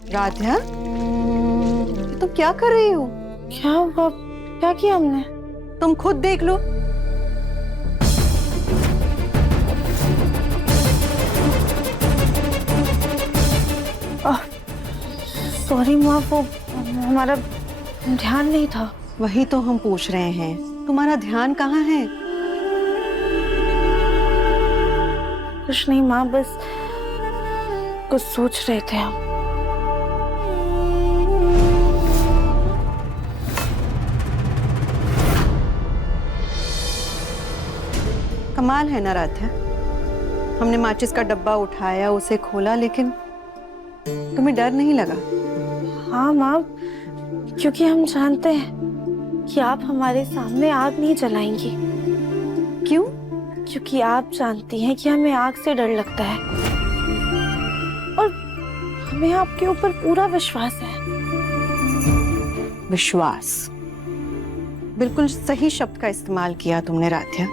राध्या, तुम क्या कर रही हो? क्या हुआ? क्या किया हमने? तुम खुद देख लो। सॉरी माँ, वो हमारा ध्यान नहीं था। वही तो हम पूछ रहे हैं, तुम्हारा ध्यान कहाँ है? कुछ नहीं माँ, बस कुछ सोच रहे थे हम। कमाल है ना राध्या, हमने माचिस का डब्बा उठाया, उसे खोला, लेकिन तुम्हें डर नहीं लगा? हाँ माँ, क्योंकि हम जानते हैं कि आप हमारे सामने आग नहीं जलाएंगी। क्यों? क्योंकि आप जानती हैं कि हमें आग से डर लगता है और हमें आपके ऊपर पूरा विश्वास है। विश्वास, बिल्कुल सही शब्द का इस्तेमाल किया तुमने राध्या।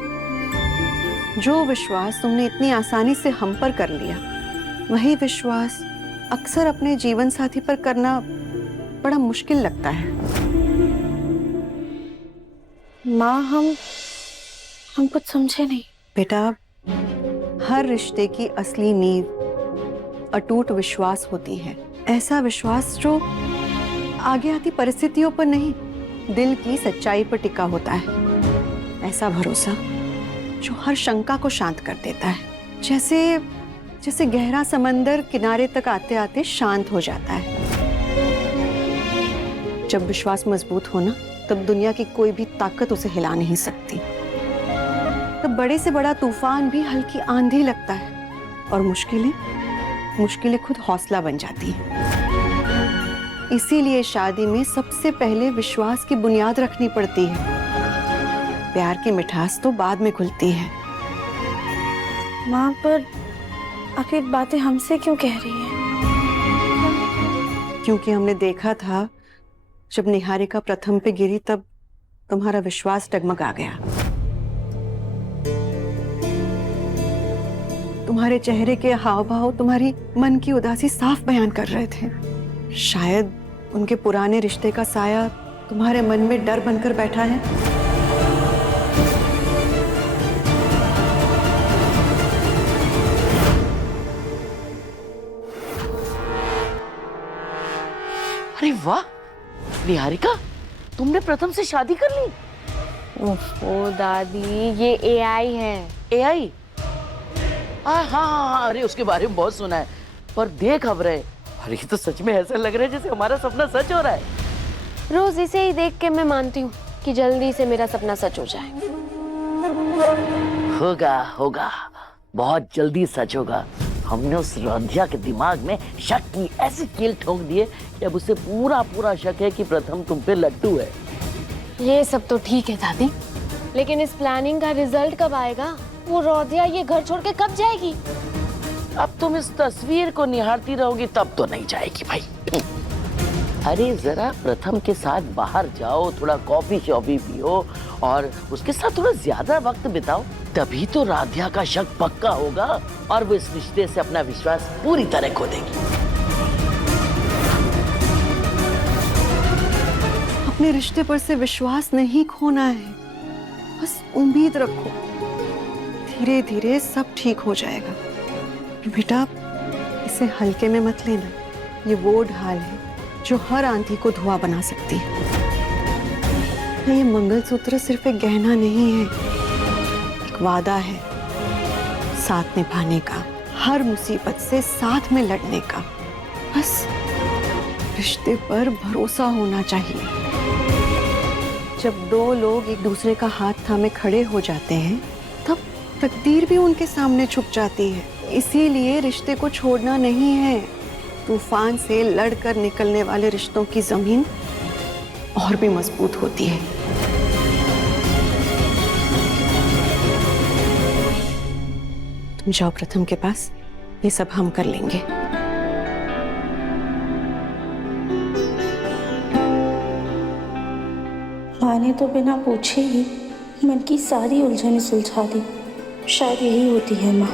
जो विश्वास तुमने इतनी आसानी से हम पर कर लिया, वही विश्वास अक्सर अपने जीवन साथी पर करना बड़ा मुश्किल लगता है। माँ, हम कुछ समझे नहीं। बेटा, हर रिश्ते की असली नींव अटूट विश्वास होती है। ऐसा विश्वास जो आगे आती परिस्थितियों पर नहीं, दिल की सच्चाई पर टिका होता है। ऐसा भरोसा जो हर शंका को शांत कर देता है, जैसे गहरा समंदर किनारे तक आते आते शांत हो जाता है। जब विश्वास मजबूत हो ना, तब दुनिया की कोई भी ताकत उसे हिला नहीं सकती। तब बड़े से बड़ा तूफान भी हल्की आंधी लगता है और मुश्किलें खुद हौसला बन जाती हैं। इसीलिए शादी में सबसे पहले विश्वास की बुनियाद रखनी पड़ती है। प्यार की मिठास तो बाद में खुलती है। माँ, पर आप ये बातें हमसे क्यों कह रही हैं? क्योंकि हमने देखा था, जब निहारिका प्रथम पे गिरी तब तुम्हारा विश्वास डगमगा गया। तुम्हारे चेहरे के हाव भाव तुम्हारी मन की उदासी साफ बयान कर रहे थे। शायद उनके पुराने रिश्ते का साया तुम्हारे मन में डर बनकर बैठा है। अरे वाह निहारिका, तुमने प्रथम से शादी कर ली? ओ दादी, ये एआई है। एआई? हाँ हाँ हाँ, अरे उसके बारे में बहुत सुना है, पर देख अब रहे। अरे ये तो सच में ऐसा लग रहा है जैसे हमारा सपना सच हो रहा है। रोज इसे ही देख के मैं मानती हूँ कि जल्दी से मेरा सपना सच हो जाए। होगा होगा, बहुत जल्दी सच होगा। हमने उस राध्या के दिमाग में शक की ऐसी कील ठोक दी है कि अब उसे पूरा पूरा शक है कि प्रथम तुम पे लट्टू है। ये सब तो ठीक है दादी, लेकिन इस प्लानिंग का रिजल्ट कब आएगा? वो राध्या ये घर छोड़ के कब जाएगी? अब तुम इस तस्वीर को निहारती रहोगी तब तो नहीं जाएगी भाई। अरे जरा प्रथम के साथ बाहर जाओ, थोड़ा कॉफी शॉफी पियो और उसके साथ थोड़ा ज्यादा वक्त बिताओ, तभी तो राध्या का शक पक्का होगा और वो इस रिश्ते से अपना विश्वास पूरी तरह खो देगी। अपने रिश्ते पर से विश्वास नहीं खोना है, बस उम्मीद रखो, धीरे धीरे सब ठीक हो जाएगा। बेटा, इसे हल्के में मत लेना। ये वो ढाल है जो हर आंधी को धुआं बना सकती है। ये मंगलसूत्र सिर्फ एक गहना नहीं है, एक वादा है, साथ निभाने का, हर मुसीबत से साथ में लड़ने का। बस रिश्ते पर भरोसा होना चाहिए। जब दो लोग एक दूसरे का हाथ थामे खड़े हो जाते हैं, तब तकदीर भी उनके सामने छुप जाती है। इसीलिए रिश्ते को छोड़ना नहीं है। तूफान से लड़कर निकलने वाले रिश्तों की जमीन और भी मजबूत होती है। तुम जाओ प्रथम के पास, ये सब हम कर लेंगे। माँ ने तो बिना पूछे ही मन की सारी उलझनें सुलझा दी। शायद यही होती है माँ।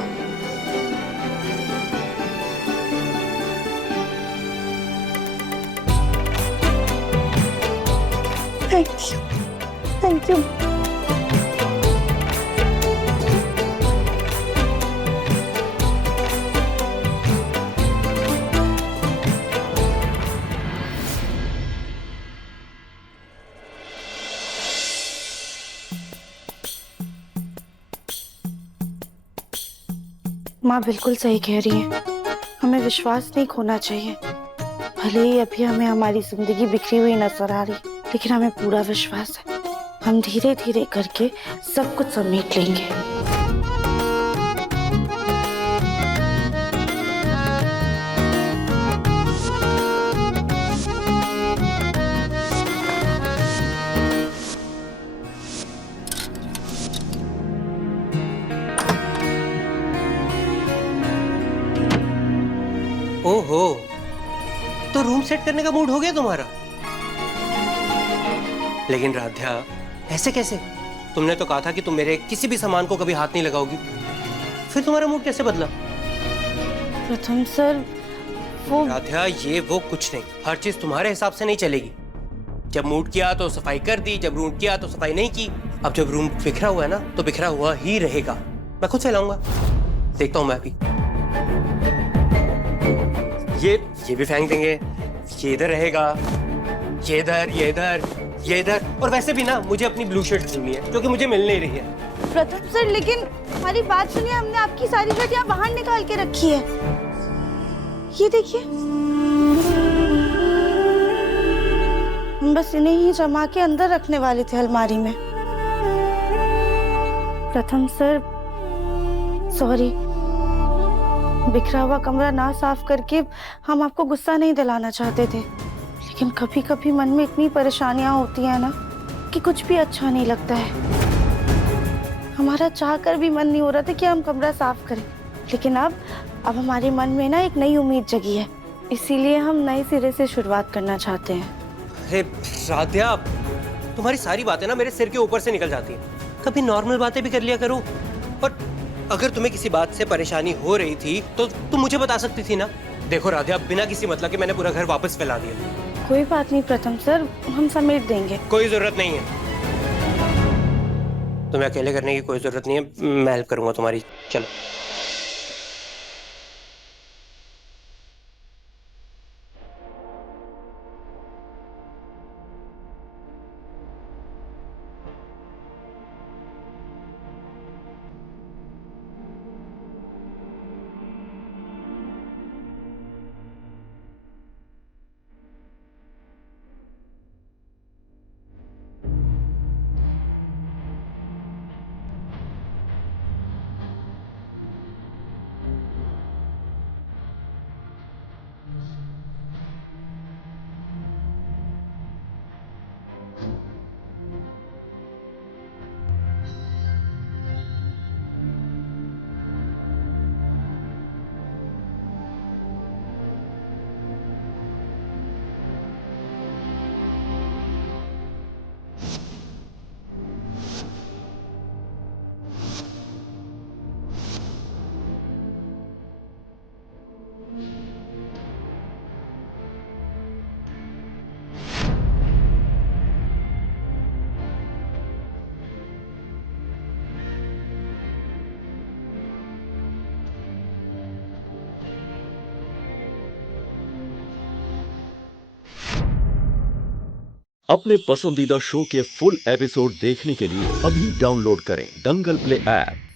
Thank you. माँ बिल्कुल सही कह रही है, हमें विश्वास नहीं खोना चाहिए। भले ही अभी हमें हमारी जिंदगी बिखरी हुई नजर आ रही, लेकिन हमें पूरा विश्वास है हम धीरे धीरे करके सब कुछ समेट लेंगे। ओहो, तो रूम सेट करने का मूड हो गया तुम्हारा? लेकिन राध्या, ऐसे कैसे? तुमने तो कहा था कि तुम मेरे किसी भी सामान को कभी हाथ नहीं लगाओगी, फिर तुम्हारा मूड कैसे बदला? प्रथम सर, वो राध्या, ये वो कुछ नहीं, हर चीज तुम्हारे हिसाब से नहीं चलेगी। जब मूड किया तो सफाई कर दी, जब रूम किया तो सफाई नहीं की। अब जब रूम बिखरा हुआ है ना, तो बिखरा हुआ ही रहेगा। मैं खुद फैलाऊंगा, देखता हूं मैं अभी। ये भी फेंक देंगे, ये इधर रहेगा, ये इधर, ये इधर, ये इधर। और वैसे भी ना, मुझे अपनी ब्लू शर्ट सिलनी है, जो कि मुझे मिल नहीं रही है। प्रथम सर, लेकिन हमारी बात सुनिए, हमने आपकी सारी शर्ट यहाँ बाहर निकाल के रखी है। ये देखिए, हम बस इन्हें ही जमा के अंदर रखने वाले थे अलमारी में। प्रथम सर, सॉरी, बिखरा हुआ कमरा ना साफ करके हम आपको गुस्सा नहीं दिलाना चाहते थे, लेकिन कभी कभी मन में इतनी परेशानियां होती हैं ना कि कुछ भी अच्छा नहीं लगता है। हमारा चाहकर भी मन नहीं हो रहा था कि हम कमरा साफ करें, लेकिन अब हमारे मन में ना एक नई उम्मीद जगी है, इसीलिए हम नए सिरे से शुरुआत करना चाहते हैं। अरे राध्या, तुम्हारी सारी बातें ना मेरे सिर के ऊपर से निकल जाती हैं। कभी नॉर्मल बातें भी कर लिया करो। और अगर तुम्हें किसी बात से परेशानी हो रही थी तो तुम मुझे बता सकती थी ना। देखो राध्या, बिना किसी मतलब के मैंने पूरा घर वापस फैला दिया। कोई बात नहीं प्रथम सर, हम समेट देंगे। कोई जरूरत नहीं है, तुम्हें अकेले करने की कोई जरूरत नहीं है, मैं हेल्प करूंगा तुम्हारी। चलो। अपने पसंदीदा शो के फुल एपिसोड देखने के लिए अभी डाउनलोड करें दंगल प्ले ऐप।